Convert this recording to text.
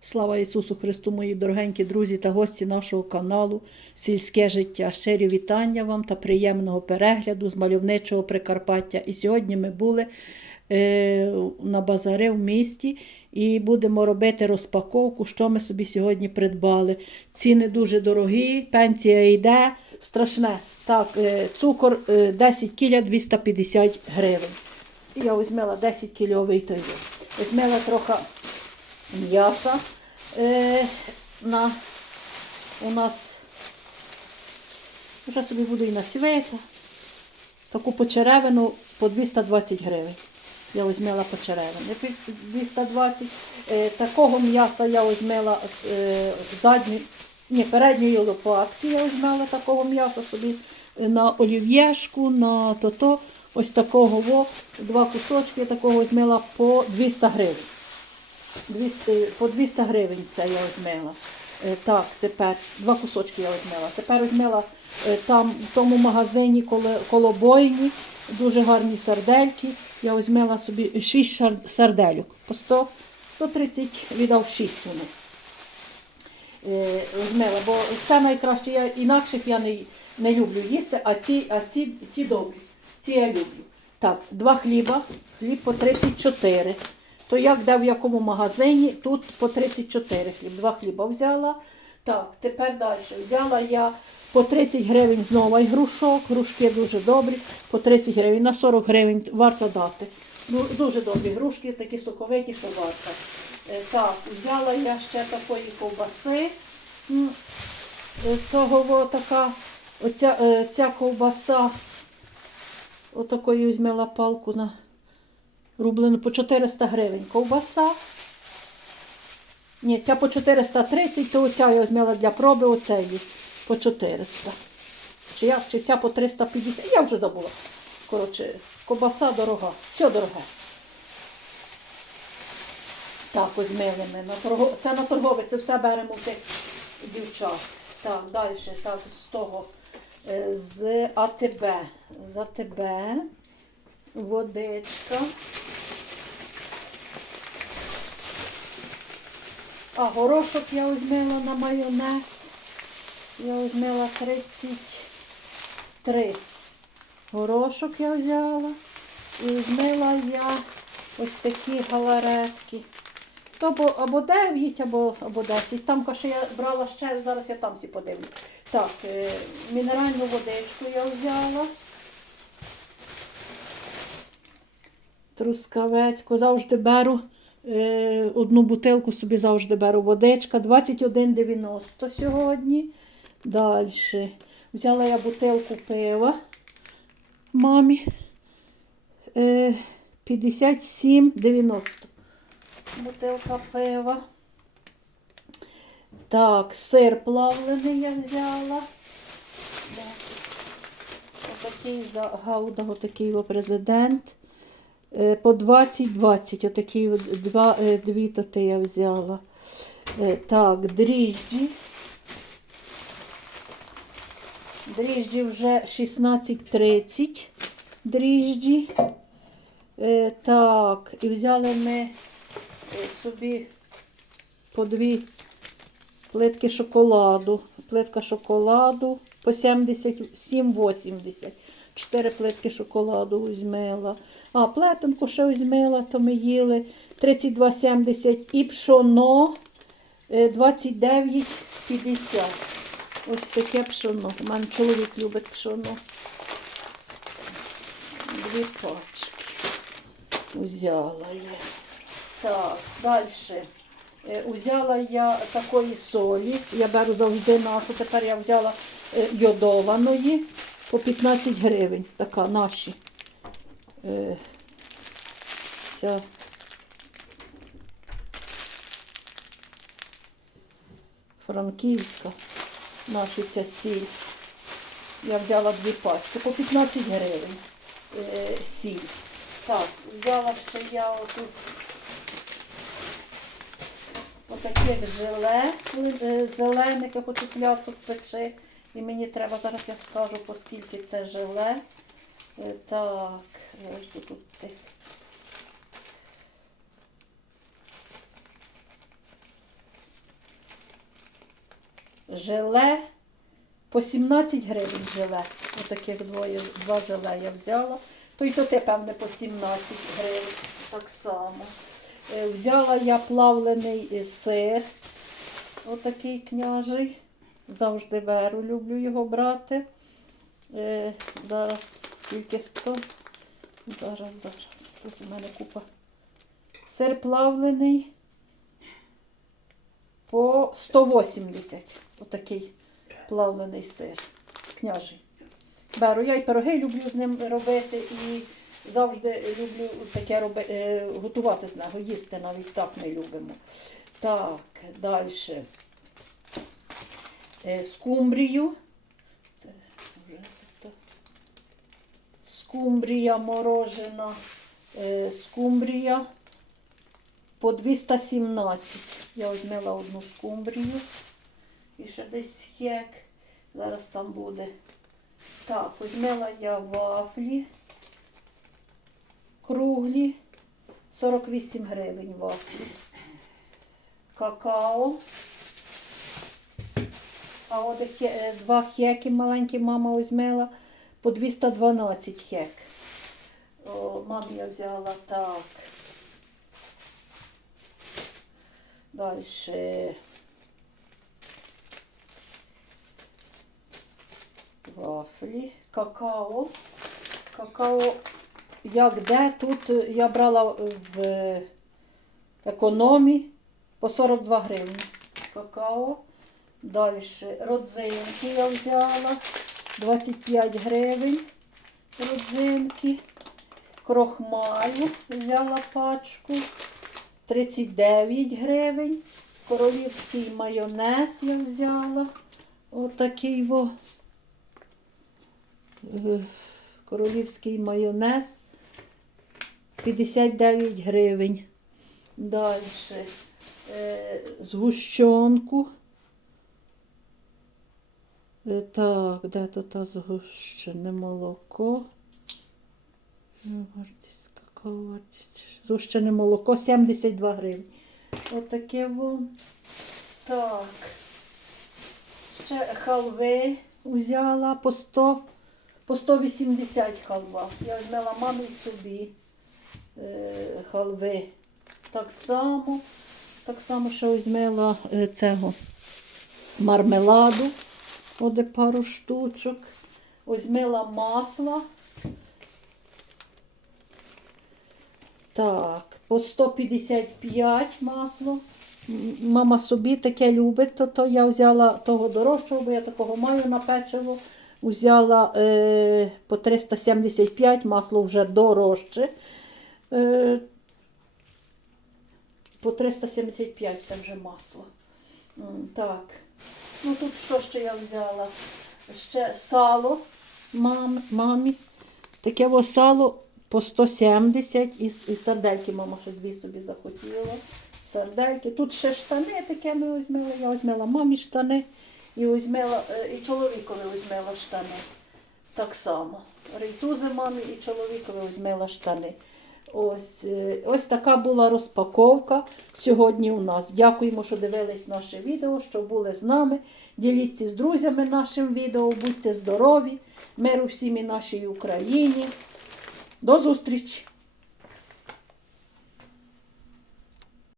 Слава Ісусу Христу, мої дорогенькі друзі та гості нашого каналу Сільське життя. Щирі вітання вам та приємного перегляду з мальовничого Прикарпаття. І сьогодні ми були е, на базари в місті і будемо робити розпаковку, що ми собі сьогодні придбали. Ціни дуже дорогі, пенсія йде, страшне. Так, е, цукор е, 10 кіля 250 гривень. Я візьмела 10 кільовий той. Візьмела трохи м'яса. Е, на, у нас вже собі буду і на свята. Таку почеревину по 220 гривень. Я візьмела почеревину. 220. Е, такого м'яса я візьмела е, задні, ні, передньої лопатки. Я візьмела такого м'яса собі на олів'єшку, на то-то. Ось такого во, два кусочки такого візьмела по 200 гривень. 200, по 200 гривень це я візьмела. Е, так, тепер два кусочки я візьмела. Тепер візьмела е, там в тому магазині коло, бойні, дуже гарні сардельки. Я візьмела собі 6 шар- сардельок. По 100, 130 віддав 6 вони. Е, бо все найкраще, я інакших я не, не люблю їсти, а ці, а ці, ці добрі. Ці я люблю. Так, два хліба, хліб по 34. То як де в якому магазині, тут по 34 хліб. Два хліба взяла. Так, тепер далі. Взяла я по 30 гривень знову грушок. Грушки дуже добрі. По 30 гривень, на 40 гривень варто дати. Ну, дуже добрі грушки, такі соковиті, що варто. Е, Так, взяла я ще такої ковбаси. Е, Того така, оця, е, ця ковбаса, отакої візьмела палку на рублену по 400 гривень. Ковбаса. Ні, ця по 430, то оця я візьмела для проби, оцеї по 400. Чи, я, чи ця по 350, я вже забула. Коротше, ковбаса дорога, все дороге. Так, візьмели ми. На торго... Це на торгове, це все беремо в тих дівчат. Так, далі, так, з того, е, з АТБ. З АТБ, водичка. А горошок я візьмела на майонез. Я візьмела 33 горошок я взяла. І візьмела я ось такі галаретки. То або 9, або, або 10. Там каже, я брала ще, зараз я там всі подивлю. Так, е, мінеральну водичку я взяла. Трускавецьку завжди беру. Е, одну бутилку собі завжди беру. Водичка 21,90 сьогодні. Далі. Взяла я бутилку пива мамі. Е, 57,90. Бутилка пива. Так, сир плавлений я взяла. Так. Отакий за гауда, отакий його президент. Е, По 20-20, отакі е, дві тоти я взяла. Е, Так, дріжджі. Дріжджі вже 16,30 дріжджі. Так, і взяли ми собі по дві плитки шоколаду. Плитка шоколаду по 77,80. Чотири плитки шоколаду візьмела. А, плетенку ще візьмела, то ми їли 32,70 і пшоно е, 29,50. Ось таке пшоно. У мене чоловік любить пшоно. Дві пачки. Взяла я. Так, далі. Узяла я такої солі. Я беру завжди нашу. Тепер я взяла е, йодованої по 15 гривень. Така наші. Е, франківська. Наша ця сіль. Я взяла дві пачки по 15 гривень е, сіль. Так, взяла ще я отут отаких желе е, зелених, я хочу пляцок печи. І мені треба, зараз я скажу, по скільки це желе. Е, Так, ось тут тих. желе по 17 гривень желе. Отаких двоє, два желе я взяла. То й то те, певне, по 17 гривень. Так само. Е, Взяла я плавлений е, сир. Отакий княжий. Завжди беру, люблю його брати. Зараз скільки 100. Зараз, зараз. Тут у мене купа. Сир плавлений по 180. Отакий плавлений сир. Княжий. Беру. Я і пироги люблю з ним робити і завжди люблю таке роби, е, готувати з нього, їсти навіть так ми любимо. Так, далі. Е, скумбрію. Це вже то. Скумбрія морожена. Е, скумбрія по 217. Я візьмела одну скумбрію. І ще десь хек. Зараз там буде. Так, візьмела я вафлі. Круглі. 48 гривень вафлі. Какао. А от е, два хеки маленькі мама візьмела по 212 хек. О, мамі я взяла так. Дальше. Вафлі, какао. Какао, як де? Тут я брала в економі по 42 гривні. Какао. Далі родзинки я взяла. 25 гривень. Родзинки. Крохмалю взяла пачку. 39 гривень. Королівський майонез я взяла. Отакий во. Е, Королівський майонез. 59 гривень. Далі. Е, згущенку. Е, Так, де то та згущене молоко? Вартість, какао вартість. Згущене молоко 72 гривні. Отаке во. Так. Ще халви взяла по 100, по 180 халва. Я взяла мамі собі е, халви. Так само, так само ще візьмела е, цього мармеладу. Оде пару штучок. Візьмела масло. Так, по 155 масло. Мама собі таке любить, то, то я взяла того дорожчого, бо я такого маю на печиво. Взяла е, по 375 масло вже дорожче. Е, по 375 це вже масло. Так. Ну тут що ще я взяла? Ще сало мам, мамі. Таке во сало по 170 і, і сардельки мама ще дві собі захотіла. Сардельки. Тут ще штани таке ми візьмели. Я візьмела мамі штани і візьмела, е, і чоловікові візьмела штани. Так само. Рейтузи мамі і чоловікові візьмела штани. Ось, е, ось така була розпаковка сьогодні у нас. Дякуємо, що дивились наше відео, що були з нами. Діліться з друзями нашим відео, будьте здорові, миру всім і нашій Україні. До зустрічі!